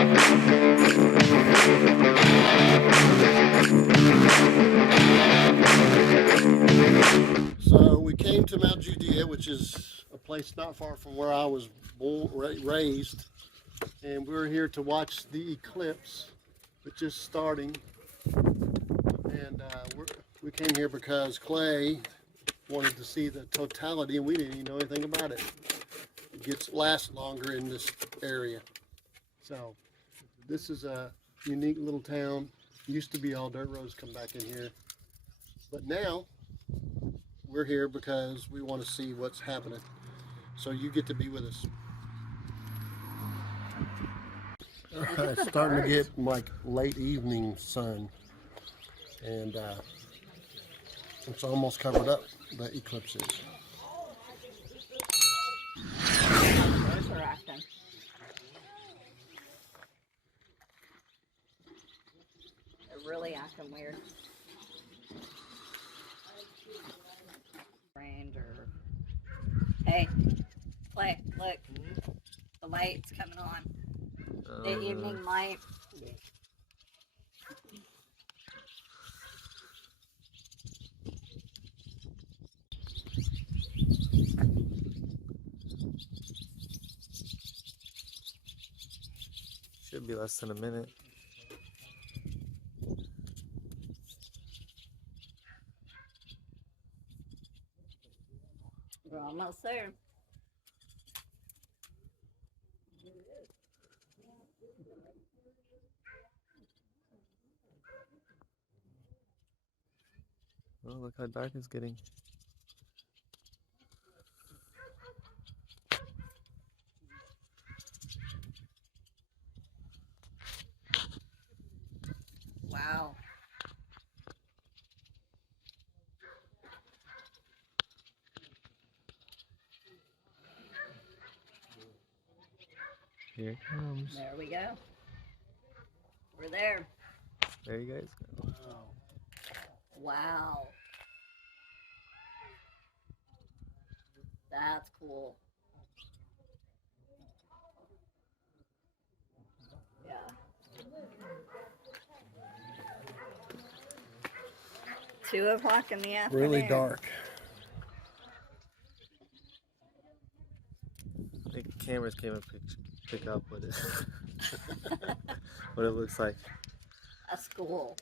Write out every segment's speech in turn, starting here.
So we came to Mount Judea, which is a place not far from where I was raised, and we're here to watch the eclipse, which is starting. And we came here because Clay wanted to see the totality, and we didn't even know anything about it. It lasts longer in this area. So this is a unique little town. Used to be all dirt roads come back in here, but now we're here because we want to see what's happening. So you get to be with us. All right, it's starting to get like late evening sun, and it's almost covered up. The eclipse is. Birds are acting. They're really acting weird. Rained or hey, Clay, look, the light's coming on. The evening light. Should be less than a minute. We're almost there. Oh, look how dark it's getting. Wow. Here it comes. There we go. We're there. There you guys go. Wow. That's cool. Yeah. 2 o'clock in the afternoon. Really dark. I think the cameras came and pick up what it what it looks like. That's cool.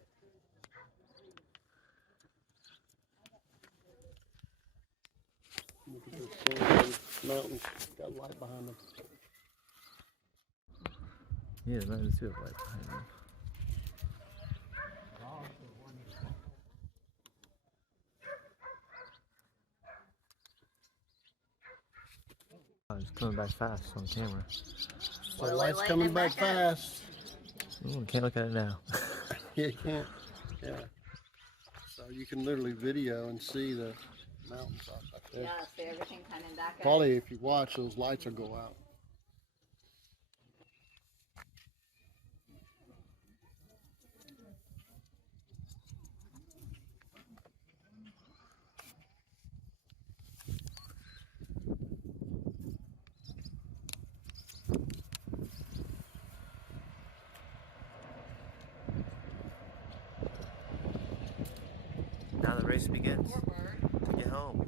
Look at this mountains. Got light behind them. Yeah, the mountains do have light behind them. Oh, it's coming back fast on camera. The light's coming back fast. Ooh, can't look at it now. Yeah, you can't. Yeah. So you can literally video and see the mountains out back there. Yeah, see everything kind of back up. Probably if you watch, those lights will go out. Now the race begins to get home.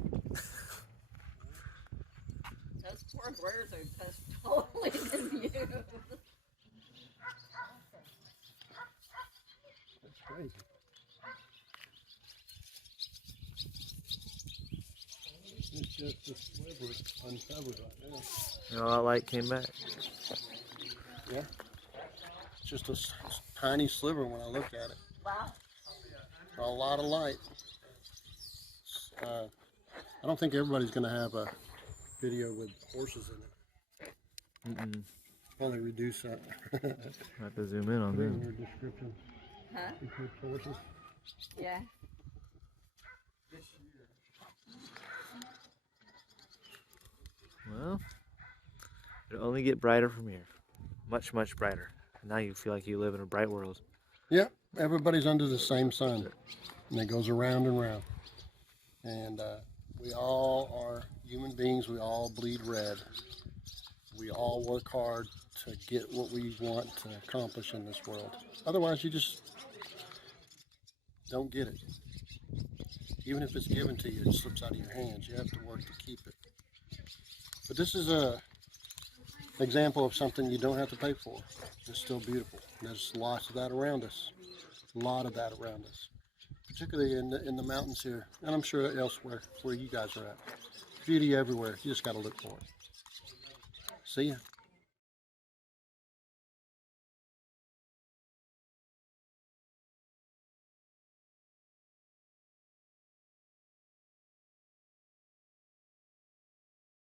Those poor birds are just totally confused. That's crazy. It's just a sliver uncovered right now. And all that light came back. Yeah. It's just a tiny sliver when I look at it. Wow. A lot of light. I don't think everybody's going to have a video with horses in it. Mm-mm. Probably reduce that. I have to zoom in on In them. your description. Huh? Eclipse horses. Yeah. Well, it'll only get brighter from here. Much, much brighter. Now you feel like you live in a bright world. Yep, everybody's under the same sun, and it goes around and around. And we all are human beings. We all bleed red. We all work hard to get what we want to accomplish in this world. Otherwise, you just don't get it. Even if it's given to you, it slips out of your hands. You have to work to keep it. But this is a example of something you don't have to pay for. It's still beautiful. And there's lots of that around us. A lot of that around us. Particularly in the mountains here. And I'm sure elsewhere where you guys are at. Beauty everywhere. You just got to look for it. See ya.